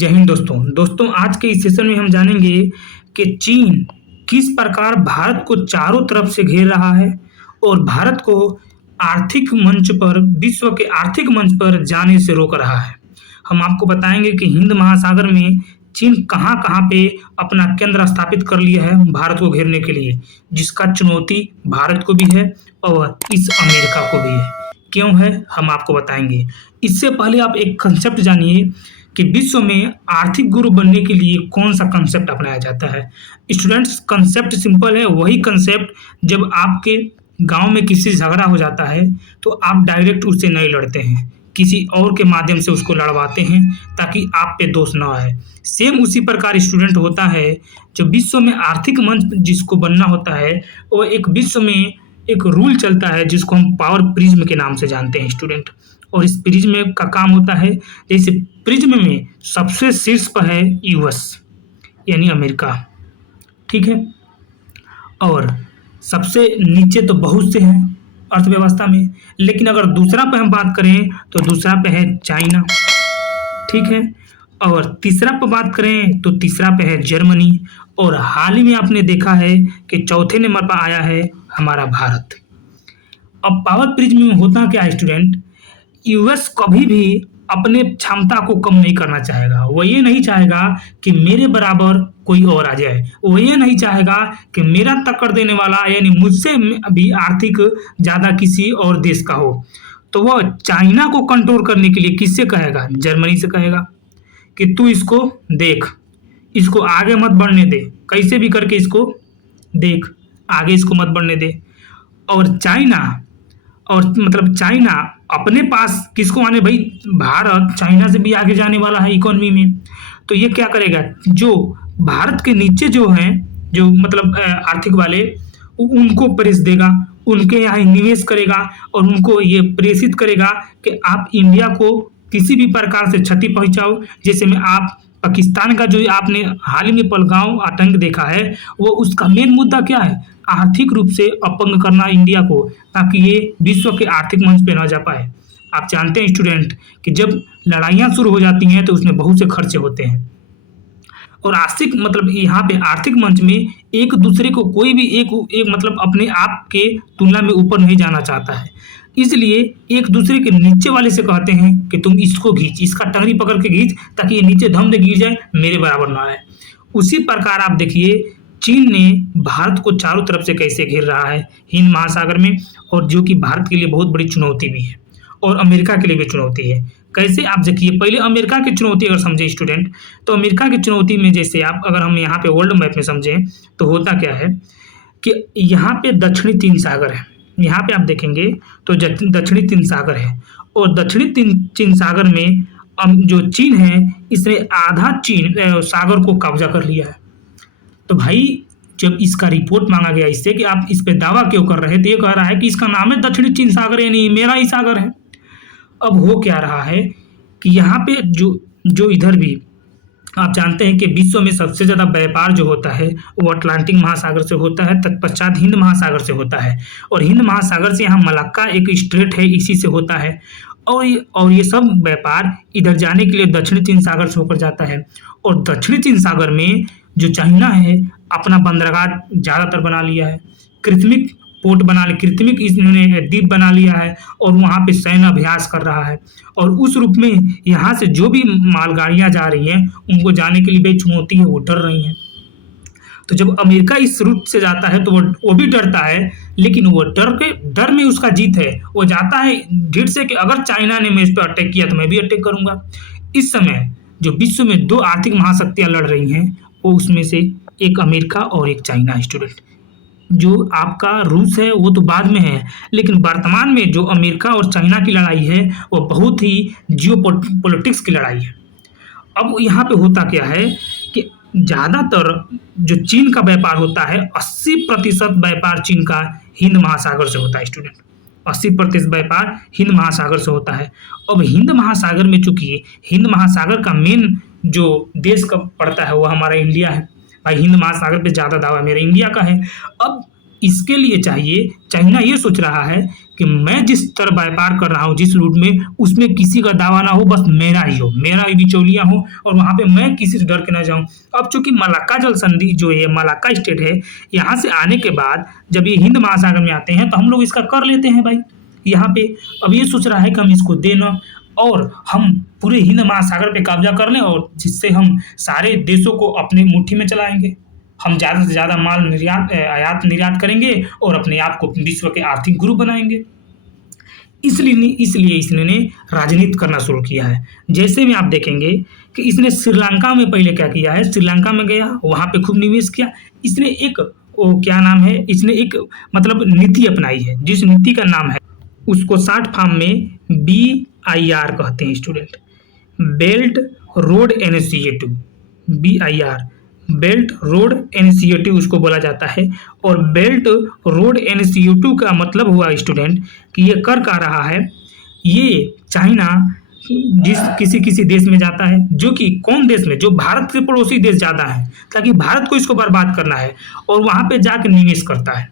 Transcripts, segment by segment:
जय हिंद दोस्तों आज के इस सेशन में हम जानेंगे कि चीन किस प्रकार भारत को चारों तरफ से घेर रहा है और भारत को विश्व के आर्थिक मंच पर जाने से रोक रहा है। हम आपको बताएंगे कि हिंद महासागर में चीन कहाँ-कहाँ पे अपना केंद्र स्थापित कर लिया है भारत को घेरने के लिए, जिसका चुनौती भारत को भी है और इस अमेरिका को भी है। क्यों है, हम आपको बताएंगे। इससे पहले आप एक कंसेप्ट जानिए कि विश्व में आर्थिक गुरु बनने के लिए कौन सा कंसेप्ट अपनाया जाता है। स्टूडेंट्स, कंसेप्ट सिंपल है, वही कंसेप्ट जब आपके गांव में किसी से झगड़ा हो जाता है तो आप डायरेक्ट उससे नहीं लड़ते हैं, किसी और के माध्यम से उसको लड़वाते हैं ताकि आप पे दोष ना आए। सेम उसी प्रकार स्टूडेंट होता है, जो विश्व में आर्थिक मंच जिसको बनना होता है वो एक विश्व में एक रूल चलता है जिसको हम पावर प्रिज्म के नाम से जानते हैं स्टूडेंट। और इस प्रिज्म का काम होता है, जैसे प्रिज्म में सबसे शीर्ष पर है यूएस यानी अमेरिका, ठीक है, और सबसे नीचे तो बहुत से हैं अर्थव्यवस्था में, लेकिन अगर दूसरा पे हम बात करें तो दूसरा पे है चाइना, ठीक है, और तीसरा पे बात करें तो तीसरा पे है जर्मनी, और हाल ही में आपने देखा है कि चौथे नंबर पर आया है हमारा भारत। अब पावर प्रिज्म में होता क्या है स्टूडेंट, यूएस कभी भी अपने क्षमता को कम नहीं करना चाहेगा। वो ये नहीं चाहेगा कि मेरे बराबर कोई और आ जाए, वो ये नहीं चाहेगा कि मेरा टक्कर देने वाला यानी मुझसे भी आर्थिक ज़्यादा किसी और देश का हो। तो वो चाइना को कंट्रोल करने के लिए किससे कहेगा, जर्मनी से कहेगा कि तू इसको देख, इसको आगे मत बढ़ने दे, कैसे भी करके इसको देख, आगे इसको मत बढ़ने दे। और चाइना अपने पास किसको आने, भाई भारत चाइना से भी आगे जाने वाला है इकोनॉमी में, तो ये क्या करेगा, जो भारत के नीचे जो हैं, जो आर्थिक वाले, उनको प्रेस देगा, उनके यहाँ निवेश करेगा और उनको ये प्रेषित करेगा कि आप इंडिया को किसी भी प्रकार से क्षति पहुंचाओ। जैसे में आप पाकिस्तान का जो आपने हाल ही में पहलगाम आतंक देखा है, वो उसका मेन मुद्दा क्या है, आर्थिक रूप से अपंग करना इंडिया को, ताकि ये विश्व के आर्थिक मंच पे ना जा पाए। आप जानते हैं स्टूडेंट कि जब लड़ाइयाँ शुरू हो जाती हैं तो उसमें बहुत से खर्चे होते हैं, और यहाँ पे आर्थिक मंच में एक दूसरे को कोई भी एक अपने आप के तुलना में ऊपर नहीं जाना चाहता है, इसलिए एक दूसरे के नीचे वाले से कहते हैं कि तुम इसको खींच, इसका टंगड़ी पकड़ के खींच ताकि ये नीचे धम से गिर जाए, मेरे बराबर ना आए। उसी प्रकार आप देखिए चीन ने भारत को चारों तरफ से कैसे घेर रहा है हिंद महासागर में, और जो कि भारत के लिए बहुत बड़ी चुनौती भी है और अमेरिका के लिए भी चुनौती है। कैसे, आप देखिए, पहले अमेरिका की चुनौती अगर समझे स्टूडेंट, तो अमेरिका की चुनौती में जैसे अगर हम यहाँ पे वर्ल्ड मैप में समझें तो होता क्या है कि यहाँ पे दक्षिणी तीन सागर है, यहाँ पे आप देखेंगे तो दक्षिणी तीन सागर है, और दक्षिणी तीन सागर में जो चीन है इसने आधा चीन सागर को कब्जा कर लिया है। तो भाई जब इसका रिपोर्ट मांगा गया इससे कि आप इस पे दावा क्यों कर रहे हैं, तो ये कह रहा है कि इसका नाम है दक्षिणी चीन सागर, यानी मेरा ही सागर है। अब हो क्या रहा है कि यहाँ पे जो इधर भी आप जानते हैं कि विश्व में सबसे ज़्यादा व्यापार जो होता है वो अटलांटिक महासागर से होता है, तत्पश्चात हिंद महासागर से होता है, और हिंद महासागर से यहाँ मलाक्का एक स्ट्रेट है, इसी से होता है, और ये सब व्यापार इधर जाने के लिए दक्षिणी चीन सागर से होकर जाता है। और दक्षिणी चीन सागर में जो चाइना है अपना बंदरगाह ज़्यादातर बना लिया है, कृत्रिमिक पोर्ट बना लिया, कृत्रिमिक इन्होंने द्वीप बना लिया है, और वहाँ पे सैन्य अभ्यास कर रहा है, और उस रूप में यहाँ से जो भी मालगाड़ियाँ जा रही हैं उनको जाने के लिए बड़ी चुनौती है, वो डर रही हैं। तो जब अमेरिका इस रूट से जाता है तो वो भी डरता है, लेकिन वो डर में उसका जीत है, वो जाता है ढीठ से कि अगर चाइना ने मेरे पर अटैक किया तो मैं भी अटैक करूँगा। इस समय जो विश्व में दो आर्थिक महाशक्तियाँ लड़ रही हैं वो उसमें से एक अमेरिका और एक चाइना स्टूडेंट। जो आपका रूस है वो तो बाद में है, लेकिन वर्तमान में जो अमेरिका और चाइना की लड़ाई है वो बहुत ही जियोपॉलिटिक्स की लड़ाई है। अब यहाँ पे होता क्या है कि ज़्यादातर जो चीन का व्यापार होता है 80% व्यापार चीन का हिंद महासागर से होता है स्टूडेंट, 80% व्यापार हिंद महासागर से होता है। अब हिंद महासागर में चूंकि हिंद महासागर का मेन जो देश का पड़ता है वो हमारा इंडिया है, भाई हिंद महासागर पे ज़्यादा दावा मेरा इंडिया का है। अब इसके लिए चाहिए, चाइना ये सोच रहा है कि मैं जिस तरह व्यापार कर रहा हूँ, जिस रूट में, उसमें किसी का दावा ना हो, बस मेरा ही हो, मेरा ही बिचौलिया हो और वहाँ पे मैं किसी से डर के ना जाऊँ। अब चूंकि मलाक्का जल संधि जो है, मलाक्का स्टेट है, यहाँ से आने के बाद जब ये हिंद महासागर में आते हैं तो हम लोग इसका कर लेते हैं भाई यहाँ पे। अब ये सोच रहा है कि हम इसको देना और हम पूरे हिंद महासागर पे कब्जा कर लें और जिससे हम सारे देशों को अपनी मुट्ठी में चलाएंगे। हम ज़्यादा से ज़्यादा माल आयात निर्यात करेंगे और अपने आप को विश्व के आर्थिक गुरु बनाएंगे। इसलिए इसने राजनीति करना शुरू किया है। जैसे में आप देखेंगे कि इसने श्रीलंका में पहले क्या किया है, श्रीलंका में गया, वहाँ पे खूब निवेश किया। इसने एक वो क्या नाम है, इसने एक मतलब नीति अपनाई है, जिस नीति का नाम है उसको शॉर्ट फॉर्म में BIR कहते हैं student, belt road initiative. BIR belt road initiative उसको बोला जाता है। और बेल्ट रोड इनिशिएटिव का मतलब हुआ स्टूडेंट कि ये कर क्या रहा है, ये चाइना जिस किसी देश में जाता है, जो कि कौन देश में, जो भारत के पड़ोसी देश ज़्यादा है, ताकि भारत को इसको बर्बाद करना है, और वहाँ पे जाकर निवेश करता है।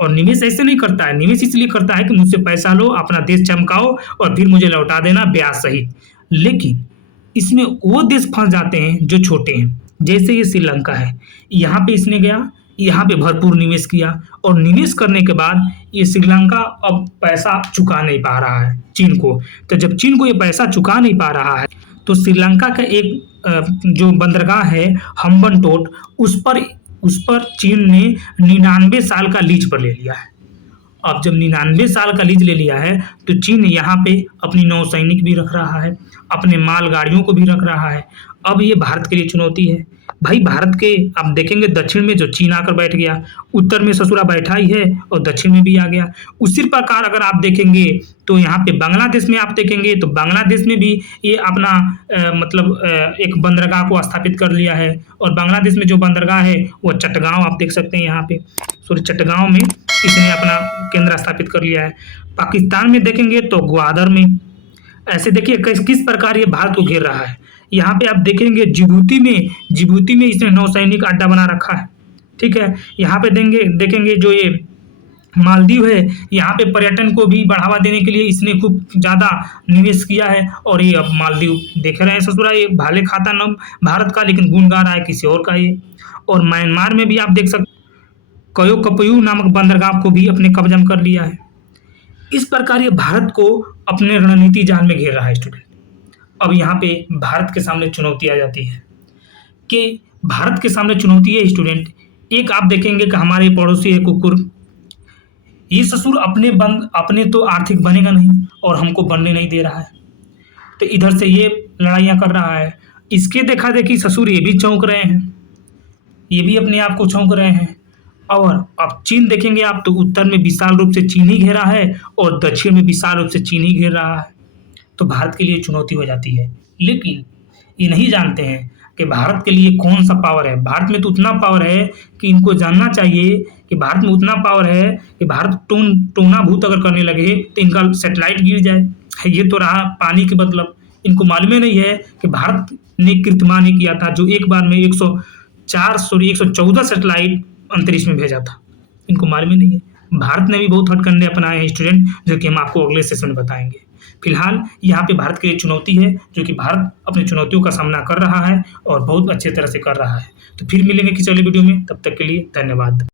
और निवेश ऐसे नहीं करता है, निवेश इसलिए करता है कि मुझसे पैसा लो, अपना देश चमकाओ और फिर मुझे लौटा देना ब्याज सहित। लेकिन इसमें वो देश फंस जाते हैं जो छोटे हैं, जैसे ये श्रीलंका है। यहाँ पे इसने गया, यहाँ पे भरपूर निवेश किया और निवेश करने के बाद ये श्रीलंका अब पैसा चुका नहीं पा रहा है चीन को। तो जब चीन को ये पैसा चुका नहीं पा रहा है तो श्रीलंका का एक जो बंदरगाह है हम्बनटोट, उस पर चीन ने 99 साल का लीज पर ले लिया है। अब जब 99 साल का लीज ले लिया है तो चीन यहाँ पे अपनी नौसैनिक भी रख रहा है, अपने मालगाड़ियों को भी रख रहा है। अब ये भारत के लिए चुनौती है भाई। भारत के आप देखेंगे दक्षिण में जो चीन आकर बैठ गया, उत्तर में ससुरा बैठा ही है और दक्षिण में भी आ गया। उसी प्रकार अगर आप देखेंगे तो यहाँ पे बांग्लादेश में आप देखेंगे तो बांग्लादेश में भी ये अपना एक बंदरगाह को स्थापित कर लिया है। और बांग्लादेश में जो बंदरगाह है वो चटगांव आप देख सकते हैं, यहाँ पे चटगांव में इसने अपना केंद्र स्थापित कर लिया है। पाकिस्तान में देखेंगे तो ग्वादर में। ऐसे देखिए किस प्रकार ये भारत को घेर रहा है। यहाँ पे आप देखेंगे जिबूती में इसने नौसैनिक अड्डा बना रखा है, ठीक है। यहाँ पे देखेंगे जो ये मालदीव है, यहाँ पे पर्यटन को भी बढ़ावा देने के लिए इसने खूब ज़्यादा निवेश किया है। और ये अब मालदीव देख रहे हैं ससुरा, ये भाले खाता न भारत का, लेकिन गुण गा रहा है किसी और का ये। और म्यांमार में भी आप देख सकते कयो कपयू नामक बंदरगाह को भी अपने कब्जा में कर लिया है। इस प्रकार ये भारत को अपने रणनीति जाल में घेर रहा है स्टूडेंट। अब यहाँ पे भारत के सामने चुनौती आ जाती है कि भारत के सामने चुनौती है स्टूडेंट। एक आप देखेंगे कि हमारे पड़ोसी है कुकुर, ये ससुर अपने तो आर्थिक बनेगा नहीं और हमको बनने नहीं दे रहा है। तो इधर से ये लड़ाइयाँ कर रहा है, इसके देखा देखी ससुर ये भी चौंक रहे हैं, ये भी अपने आप को चौंक रहे हैं। और अब चीन देखेंगे आप तो उत्तर में विशाल रूप से चीन ही घेरा है और दक्षिण में विशाल रूप से चीन ही घेर रहा है। तो भारत के लिए चुनौती हो जाती है। लेकिन ये नहीं जानते हैं कि भारत के लिए कौन सा पावर है। भारत में तो उतना पावर है कि इनको जानना चाहिए कि भारत में उतना पावर है कि भारत टोना भूत अगर करने लगे तो इनका सैटेलाइट गिर जाए। ये तो रहा पानी के मतलब। इनको मालूम नहीं है कि भारत ने कीर्तिमान ही किया था, जो एक बार में 114 सैटेलाइट अंतरिक्ष में भेजा था। इनको मालूम ही नहीं है। भारत ने भी बहुत हथकंडे अपनाए हैं स्टूडेंट, जो कि हम आपको अगले सेशन में बताएंगे। फिलहाल यहाँ पे भारत के लिए चुनौती है, जो कि भारत अपनी चुनौतियों का सामना कर रहा है और बहुत अच्छे तरह से कर रहा है। तो फिर मिलेंगे किसी अगले वीडियो में, तब तक के लिए धन्यवाद।